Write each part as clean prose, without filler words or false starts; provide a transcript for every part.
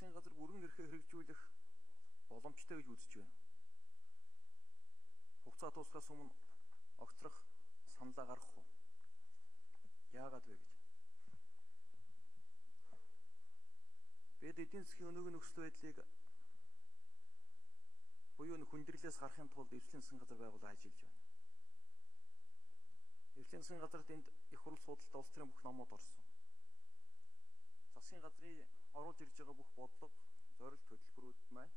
засгийн газар бүрэн эрхээ хэрэгжүүлэх боломжтой гэж үзэж байна. Хугацаа дуусгаас өмнө огцрох саналаа гаргах уу? Яагаад вэ гэж. Бид эдийн засгийн өнөөгийн нөхцөл байдлыг буюу хүндрэлээс гарахын тулд эвслийн засгийн газар байгуулан ажиллаж байна. Эвслийн засгийн газарт энд их хурл судалтай улс төрийн бүх номууд орсон. Засгийн газрын оруулж ирж байгаа бүх бодлого, зорилт, хөтөлбөрүүд маань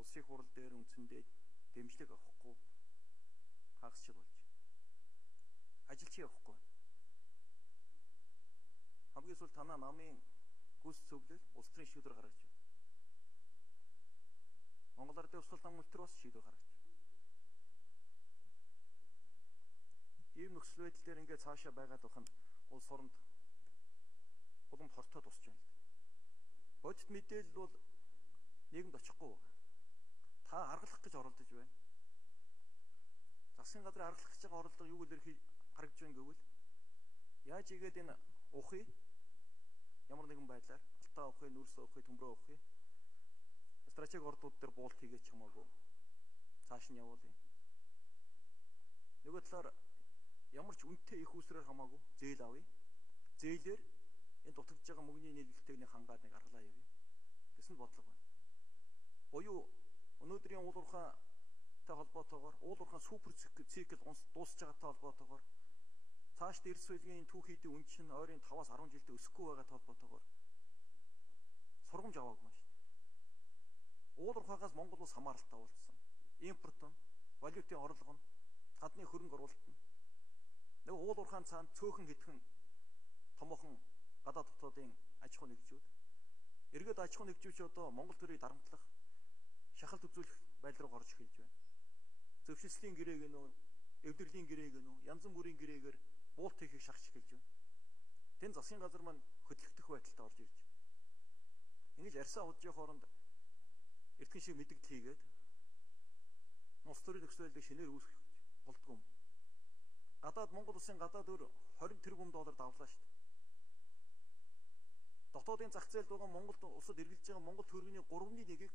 улсын хурал дээр үндсэндээ дэмжлэг авахгүй хагасчил болж ажилч явахгүй. Хамгийн сүүл танаа намын гүйс зөвлөл улс төрийн шийдвэр гаргаж байна. Монгол Ардын Өсгөл нам үлтэр бас шийдвэр гаргаж байна. Ийм нөхцөл байдал дээр ингээд цаашаа байгаад байх нь улс оронд уламж хортоод тусч байна. Бодит мэдээлэл бол нийгэмд очихгүй байна. Та аргалах гэж оролдож байна. Засгийн газрын аргалах гэж байгаа оролдлого юу гэлэр гаргаж байна гэвэл яаж игээд энэ ухыг ямар нэгэн байдлаар алтаа ухыг, нүрс ухыг, төмрөө ухыг стратеги ордууд дээр буулт хийгээд чамаагүй цааш нь явуулъя. Нөгөө талаар ямар ч үнэтэй их усраар хамаагүй зээл авъя. Зээлээр энэ дутагдж байгаа мөнгөний нийлүүлэлтийг хангаад нэг аргалаа явъя гэсэн бодлого байна. Буюу өнөөдрийн уул уурхайтай холбоотойгоор уул уурхай супер цикл дуусж байгаатай холбоотойгоор цааш эрс соёлын түүхийдийн үн чинь ойрын 5-аас 10 жилдээ өсөхгүй байгаатай холбоотойгоор сургамж аваагүй маш. Уул уурхайгаас Монгол улс хамааралтай болсон. Импорт нь, валютын орлого нь, гадны хөрөнгө оруулалт нь нэг уул уурхайн цаанд цөөхөн хэдхэн томоохон гадаад дотоодын аж ахуй нэгжүүд эргээд аж ахуй нэгжүүч одоо Монгол төрийг дарамтлах шахалт үзүүлэх байдал руу гарч эхэлж байна. Зөвшөлтлийн гэрээг нь эвдэрлийн гэрээг нь янз бүрийн гэрээгээр буулт хийхийг шахаж эхэлж байна. Тэн засгийн газар маань хөдлөгдөх байдалтай орж ирж байна. Ингэж арьсаа удажих хооронд эртхэн шиг мэдэгдэл хийгээд улс төрийн нөхцөл байдлыг шинээр үүсгэх болдгоо юм. Гадаад Монгол улсын гадаад өр 20 тэрбум доллар давлаа шүү дээ. Дотоодын зах зээлд байгаа Монголд улсад эргэлж байгаа Монгол төгрөгийн 3/1-ийг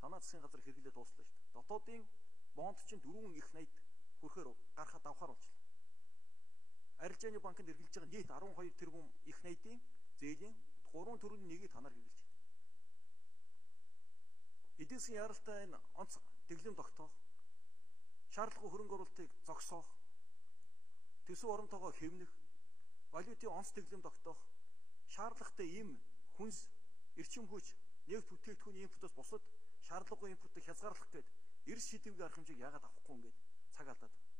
танаа засгийн газар хэрэглээ дууслаа шүү дээ. Дотоодын бонд чинь 4 их 80 хүрэхээр гарахад давхаар болчихлоо. Арилжааны банкнд эргэлж байгаа нийт 12 тэрбум их 80-ийн зээлийн 3/4-1-ийг танаар хэрэглэж байна. Эдийн засгийн яралтай энэ онц дэглэм тогтоох, шаардлагагүй хөрөнгө оруулалтыг зогсоох, төсөв оронтойгоо хэвнэх, валютын онц дэглэм тогтоох, шаардлагатай ийм хүнс, эрчим хүч, нефт бүтээгдэхүүний импортоос бусад шаардлагагүй импортыг хязгаарлах гээд эрс шийдвэрийн арга хэмжээг яагаад авахгүй ингээд цаг алдаад байна.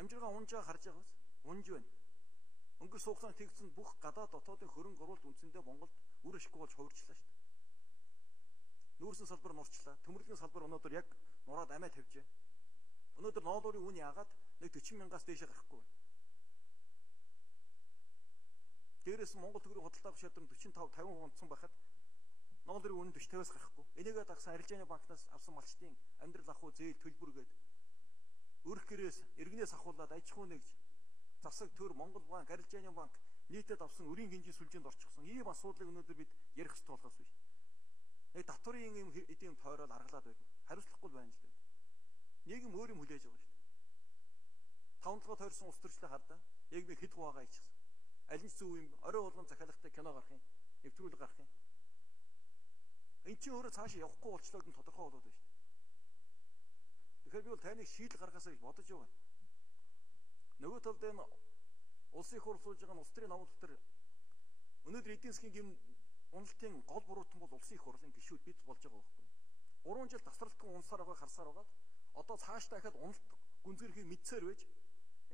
Амжиргаа унжаа харж байгаас унж байна. Өнгөрсөн хугацаанд тэгсэн бүх гадаад дотоодын хөрөнгө оруулалт үндсэндээ Монголд үр ашиггүй болж хувирчлаа шүү дээ. Нүүрсэн салбар нурчлаа. Төмөрлөгийн салбар өнөөдөр яг нураад амиа тавьж байна. Өнөөдөр ноолуурын үн яагаад нэг 40 мянгаас дээшээ гарахгүй байна. Дээрээс Монгол төгрөгийн худалдааг шийдвэр 45-50% унтсан байхад ноолуурын үн 40-50-аас гарахгүй. Энийгээ дагсан арилжааны банкнаас авсан малчтын амьдрал ах уу зээл төлбөргээд өрх гэрээс иргэнээс ахуулаад аж ахуй нэгж засаг төр Монгол банк, арилжааны банк нийтэд авсан өрийн гинжийн сүлжээнд орчихсон. Ийм асуудлыг өнөөдөр бид ярих хэрэгтэй болохоос биш. Нэг татварын юм эдийн тойрол аргалаад байна. Хариуцлахгүй байна л дээ. Нийгэм өөр юм хүлээж байгаа шүү дээ. Тавнтлагоо тойрсон улс төрчлөө хардаа. Яг би хэд хуваагаа ичсэн. Аль нь зөв юм? Орой болгон захиалагтай кино гарах юм. Нэвтрүүлэг гарах юм. Энд чинь өөрөө цаашаа явахгүй болчлоо гэдэг нь тодорхой болоод байна шүү дээ. Тэгэхээр би бол таныг шийдэл гаргасаа гэж бодож байгаа. Нөгөө талд энэ улсын их хурлуулж байгаа нь улс төрийн намууд дотор өнөөдөр эдийн засгийн гэм уналтын гол буруутан бол улсын их хурлын гишүүд бид болж байгаа байхгүй. 3 жил тасралтгүй унсаар байгаа харсаар байгаа. Одоо цааш дахиад уналт гүнзгэрхийг мэдсээр байж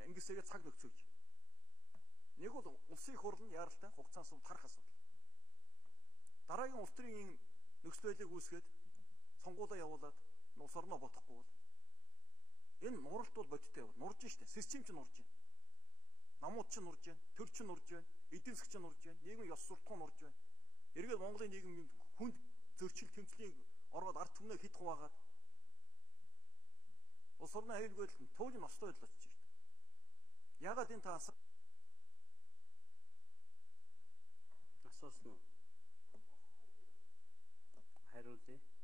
ангисээгээ цаг нөхцөж. Нэг бол улсын их хурлын яаралтай хугацаанд тарах асуудал. Дараагийн улс төрийн нөхцөл байдлыг үүсгээд сонгуулаа явуулаад улс орноо бодохгүй бол энэ нуралт бол бодиттой явал нурж штэ. Систем ч нурж байна. Намууд ч нурж байна. Төр ч нурж байна. Эдийн засаг ч нурж байна. Нийгмийн ёс суртахуун нурж байна. Эргээд Монголын нийгэм хүнд зөрчил тэмцлийн ороод ард түмнээ хэд хуваагаад улс орны аюулгүй байдал туулийн ностой байдал очиж штэ. Ягаад энэ таас тий.